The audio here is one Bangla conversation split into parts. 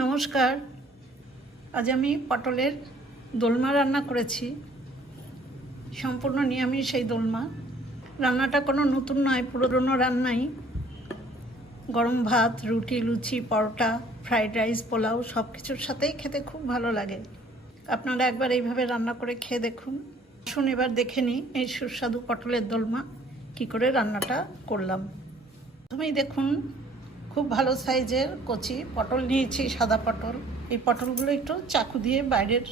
নমস্কার। আজ আমি পটলের দোলমা রান্না করেছি। সম্পূর্ণ নিরামিষ এই দোলমা। রান্নাটা কোনো নতুন নয়, পুরনো রান্নাই। গরম ভাত, রুটি, লুচি, পরোটা, ফ্রাইড রাইস, পোলাও সব কিছুর সাথেই খেতে খুব ভালো লাগে। আপনারা একবার এইভাবে রান্না করে খেয়ে দেখুন। আসুন এবার দেখে নিই এই সুস্বাদু পটলের দোলমা কী করে রান্নাটা করলাম। প্রথমেই দেখুন, খুব ভালো সাইজের কচি পটল নিয়েছি, সাদা পটল। এই পটলগুলো একটু চাকু দিয়ে বাইরের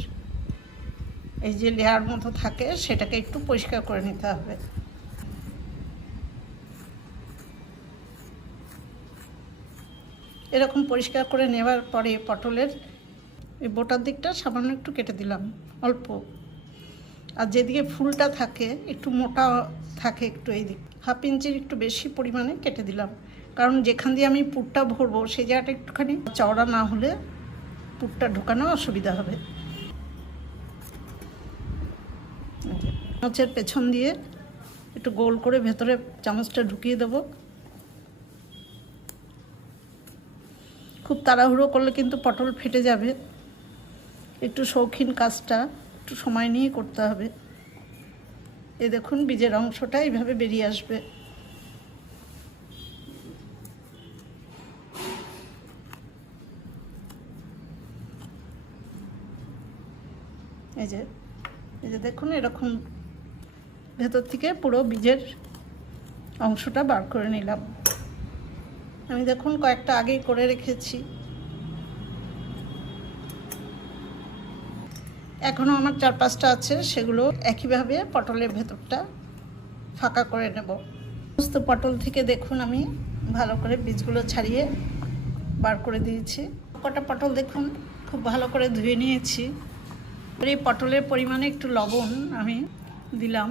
এই যে লেয়ার মতো থাকে সেটাকে একটু পরিষ্কার করে নিতে হবে। এরকম পরিষ্কার করে নেওয়ার পরে পটলের এই বোটার দিকটা সামান্য একটু কেটে দিলাম, অল্প। আর যেদিকে ফুলটা থাকে একটু মোটা থাকে, একটু এই দিক হাফ ইঞ্চির একটু বেশি পরিমাণে কেটে দিলাম, কারণ যেখান দিয়ে আমি পুরটা ভরবো সেই জায়গাটা একটুখানি চওড়া না হলে পুরটা ঢোকানো অসুবিধা হবে। চামচের পেছন দিয়ে একটু গোল করে ভেতরে চামচটা ঢুকিয়ে দেবো। খুব তাড়াহুড়ো করলে কিন্তু পটল ফেটে যাবে। একটু শৌখিন কাজটা একটু সময় নিয়ে করতে হবে। এই দেখুন, বীজের অংশটা এইভাবে বেরিয়ে আসবে। এই যে দেখুন, এরকম ভেতর থেকে পুরো বীজের অংশটা বার করে নিলাম। আমি দেখুন কয়েকটা আগেই করে রেখেছি। এখনও আমার 4-5টা আছে, সেগুলো একইভাবে পটলের ভেতরটা ফাঁকা করে নেব। সমস্ত পটল থেকে দেখুন আমি ভালো করে বীজগুলো ছাড়িয়ে বার করে দিয়েছি। কটা পটল দেখুন খুব ভালো করে ধুয়ে নিয়েছি। এই পটলের পরিমাণে একটু লবণ আমি দিলাম,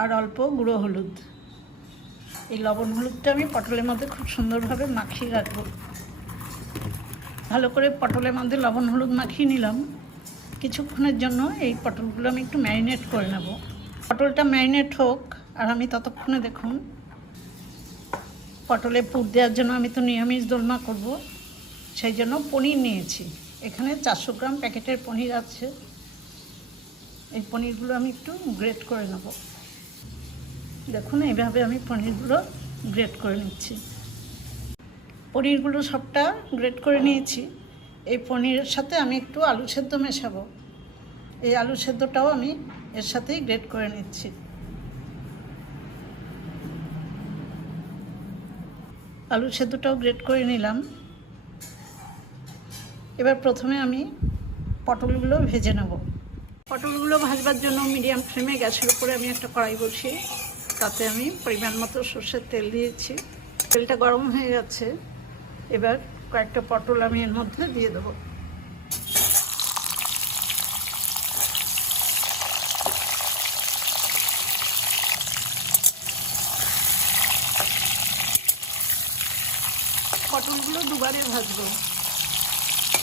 আর অল্প গুঁড়ো হলুদ। এই লবণ হলুদটা আমি পটলের মধ্যে খুব সুন্দরভাবে মাখিয়ে রাখবো। ভালো করে পটলের মধ্যে লবণ হলুদ মাখিয়ে নিলাম। কিছুক্ষণের জন্য এই পটলগুলো আমি একটু ম্যারিনেট করে নেব। পটলটা ম্যারিনেট হোক, আর আমি ততক্ষণে দেখুন পটলে পুর দেওয়ার জন্য আমি তো নিরামিষ দোলমা করব, সেই জন্য পনির নিয়েছি। এখানে 400 গ্রাম প্যাকেটের পনির আছে। এই পনিরগুলো আমি একটু গ্রেট করে নেব। দেখুন এইভাবে আমি পনিরগুলো গ্রেট করে নিচ্ছি। পনিরগুলো সবটা গ্রেট করে নিয়েছি। এই পনিরের সাথে আমি একটু আলু সেদ্ধ মেশাবো। এই আলু সেদ্ধটাও আমি এর সাথেই গ্রেট করে নিচ্ছি। আলু সেদ্ধটাও গ্রেট করে নিলাম। এবার প্রথমে আমি পটলগুলো ভেজে নেব। পটলগুলো ভাজবার জন্য মিডিয়াম ফ্লেমে গ্যাসের উপরে আমি একটা কড়াই বসিয়ে তাতে আমি পরিমাণ মতো সর্ষের তেল দিয়েছি। তেলটা গরম হয়ে গেছে। এবার কয়েকটা পটল আমি এর মধ্যে দিয়ে দেবো। পটলগুলো দুবারে ভাজবো,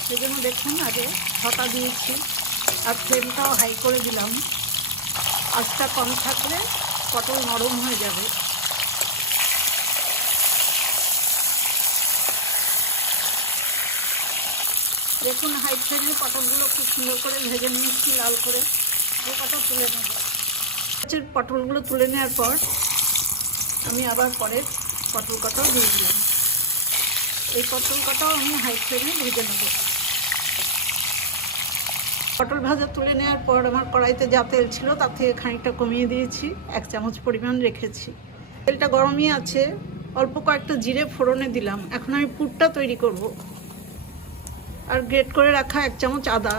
সেই জন্য দেখুন আগে ঢাকা দিয়েছি, আর ফ্লেমটাও হাই করে দিলাম। আঁচটা কম থাকলে পটল নরম হয়ে যাবে। দেখুন হাই ফ্লেমে পটলগুলো খুব সুন্দর করে ভেজে নিয়েছি লাল করে। কটা তুলে নেব। পটলগুলো তুলে নেওয়ার পর আমি আবার পরের পটল কটাও দিয়ে দিলাম। এই পটল কটাও আমি হাই ফ্লেমে ভেজে নেব। পটল ভাজা তুলে নেওয়ার পর আমার কড়াইতে যা তেল ছিল তার থেকে খানিকটা কমিয়ে দিয়েছি, 1 চামচ পরিমাণ রেখেছি। তেলটা গরমই আছে, অল্প কয়েকটা জিরে ফোড়নে দিলাম। এখন আমি পুরটা তৈরি করব। আর গ্রেট করে রাখা 1 চামচ আদা,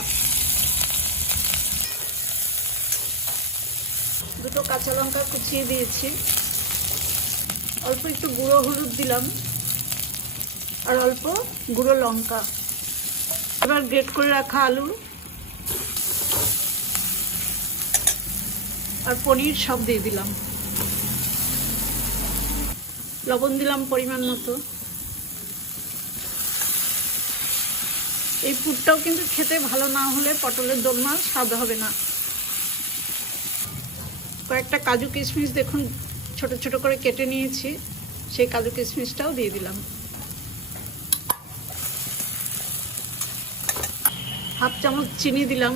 2টো কাঁচা লঙ্কা কুচিয়ে দিয়েছি, অল্প একটু গুঁড়ো হলুদ দিলাম, আর অল্প গুঁড়ো লঙ্কা। এবার গ্রেট করে রাখা আলু আর পনির সব দিয়ে দিলাম। লবণ দিলাম পরিমাণ মতো। এই পুরটাও কিন্তু খেতে ভালো না হলে পটলের দোলমা স্বাদ হবে না। কয়েকটা কাজু কিশমিশ দেখুন ছোট ছোট করে কেটে নিয়েছি, সেই কাজু কিশমিশটাও দিয়ে দিলাম। হাফ চামচ চিনি দিলাম।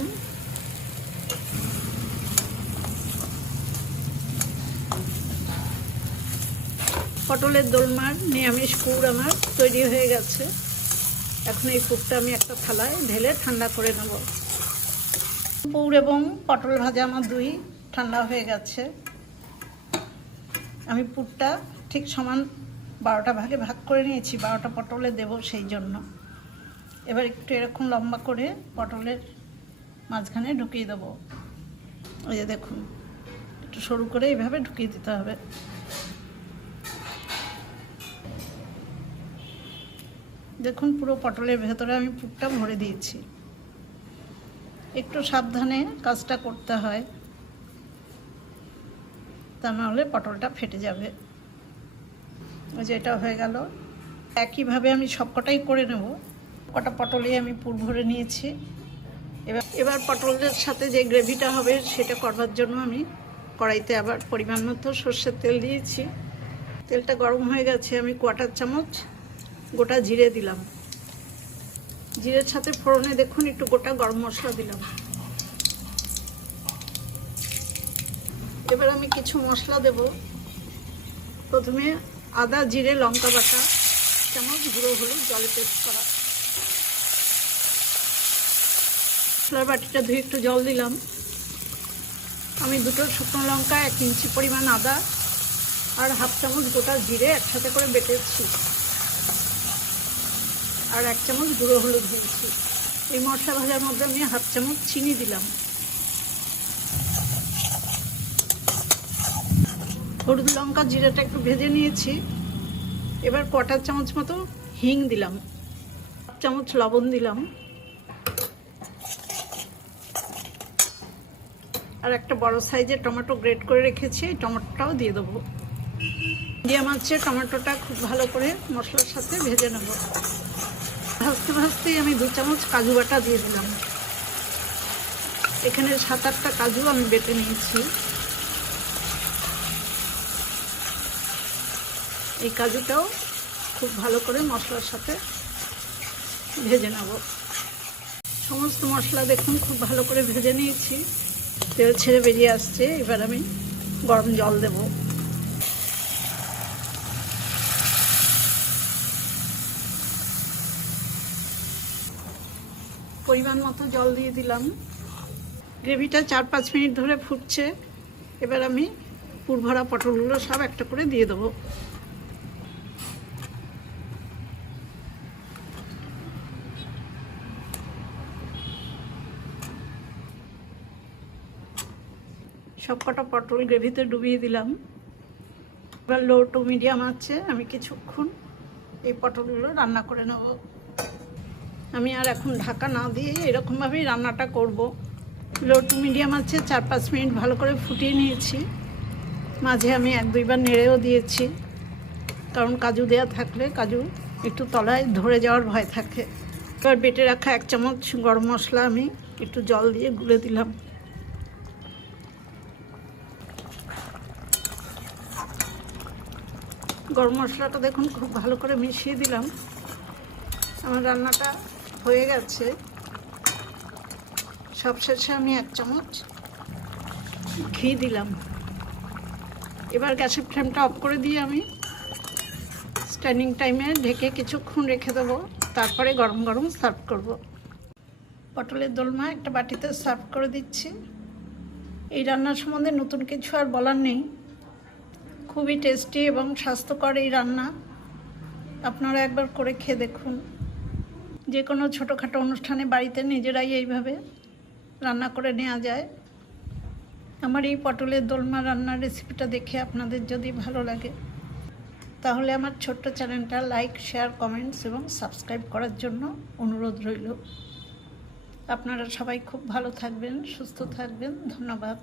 পটলের দোলমার নিরামিষ পুর আমার তৈরি হয়ে গেছে। এখন এই পুরটা আমি একটা থালায় ঢেলে ঠান্ডা করে নেব। পুর এবং পটল ভাজা আমার দুই ঠান্ডা হয়ে গেছে। আমি পুরটা ঠিক সমান 12টা ভাগে ভাগ করে নিয়েছি, 12টা পটলে দেব সেই জন্য। এবার একটু এরকম লম্বা করে পটলের মাঝখানে ঢুকিয়ে দেবো। ওই যে দেখুন, একটু সরু করে এইভাবে ঢুকিয়ে দিতে হবে। দেখুন, পুরো পটলের ভেতরে আমি পুরটা ভরে দিয়েছি। একটু সাবধানে কাজটা করতে হয়, তা নাহলে পটলটা ফেটে যাবে। ওই যে এটা হয়ে গেল। একইভাবে আমি সবকটাই করে নেব। কটা পটলে আমি পুর ভরে নিয়েছি। এবার পটলের সাথে যে গ্রেভিটা হবে সেটা করবার জন্য আমি কড়াইতে আবার পরিমাণ মতো সর্ষের তেল দিয়েছি। তেলটা গরম হয়ে গেছে। আমি 1/4 চামচ গোটা জিরে দিলাম। জিরের সাথে ফোড়নে দেখুন একটু গোটা গরম মশলা দিলাম। এবার আমি কিছু মশলা দেব। প্রথমে আদা, জিরে, লঙ্কা বাটা, চামচ গুঁড়ো হলুদ জলে পেস্ট করা। মশলার বাটিটা ধুয়ে একটু জল দিলাম। আমি 2টো শুকনো লঙ্কা, 1 ইঞ্চি পরিমাণ আদা আর হাফ চামচ গোটা জিরে একসাথে করে বেটেছি, আর 1 চামচ গুঁড়ো হলুদ দিয়েছি। এই মশলা ভাজার মধ্যে আমি হাফ চামচ চিনি দিলাম। হলুদ, লঙ্কা, জিরাটা একটু ভেজে নিয়েছি। এবার 1/4 চামচ মতো হিং দিলাম, 1 চামচ লবণ দিলাম, আর একটা বড় সাইজের টমেটো গ্রেট করে রেখেছি, এই টমেটোটাও দিয়ে দেবো। মিডিয়াম আঁচে টমেটোটা খুব ভালো করে মশলার সাথে ভেজে নেব। ভাজতে ভাজতেই আমি 2 চামচ কাজু বাটা দিয়ে দিলাম। এখানে 7-8টা কাজু আমি বেটে নিয়েছি। এই কাজুটাও খুব ভালো করে মশলার সাথে ভেজে নেব। সমস্ত মশলা দেখুন খুব ভালো করে ভেজে নিয়েছি। তেল ছেড়ে বেরিয়ে আসছে। এবার আমি গরম জল দেব। পরিমাণ মতো জল দিয়ে দিলাম। গ্রেভিটা 4-5 মিনিট ধরে ফুটছে। এবার আমি পুর ভরা পটলগুলো সব একটা করে দিয়ে দেবো। সবকটা পটল গ্রেভিতে ডুবিয়ে দিলাম। এবার লো টু মিডিয়াম আছে আমি কিছুক্ষণ এই পটলগুলো রান্না করে নেব। আমি আর এখন ঢাকা না দিয়ে এরকমভাবেই রান্নাটা করব। লো টু মিডিয়াম আছে 4-5 মিনিট ভালো করে ফুটিয়ে নিয়েছি। মাঝে আমি 1-2 বার নেড়েও দিয়েছি, কারণ কাজু দেওয়া থাকলে কাজু একটু তলায় ধরে যাওয়ার ভয় থাকে। এবার বেটে রাখা 1 চামচ গরম মশলা আমি একটু জল দিয়ে গুলে দিলাম। গরম মশলাটা দেখুন খুব ভালো করে মিশিয়ে দিলাম। আমার রান্নাটা হয়ে গেছে। সবশেষে আমি 1 চামচ ঘি দিলাম। এবার গ্যাসের ফ্লেমটা অফ করে দিয়ে আমি স্ট্যান্ডিং টাইমে ঢেকে কিছুক্ষণ রেখে দেবো। তারপরে গরম গরম সার্ভ করব। পটলের দোলমা একটা বাটিতে সার্ভ করে দিচ্ছি। এই রান্নার সম্বন্ধে নতুন কিছু আর বলার নেই। খুবই টেস্টি এবং স্বাস্থ্যকর এই রান্না। আপনারা একবার করে খেয়ে দেখুন। যে কোনো ছোটোখাটো অনুষ্ঠানে বাড়িতে নিজেরাই এইভাবে রান্না করে নেওয়া যায়। আমার এই পটলের দোলমা রান্নার রেসিপিটা দেখে আপনাদের যদি ভালো লাগে তাহলে আমার ছোট্ট চ্যানেলটা লাইক, শেয়ার, কমেন্টস এবং সাবস্ক্রাইব করার জন্য অনুরোধ রইল। আপনারা সবাই খুব ভালো থাকবেন, সুস্থ থাকবেন। ধন্যবাদ।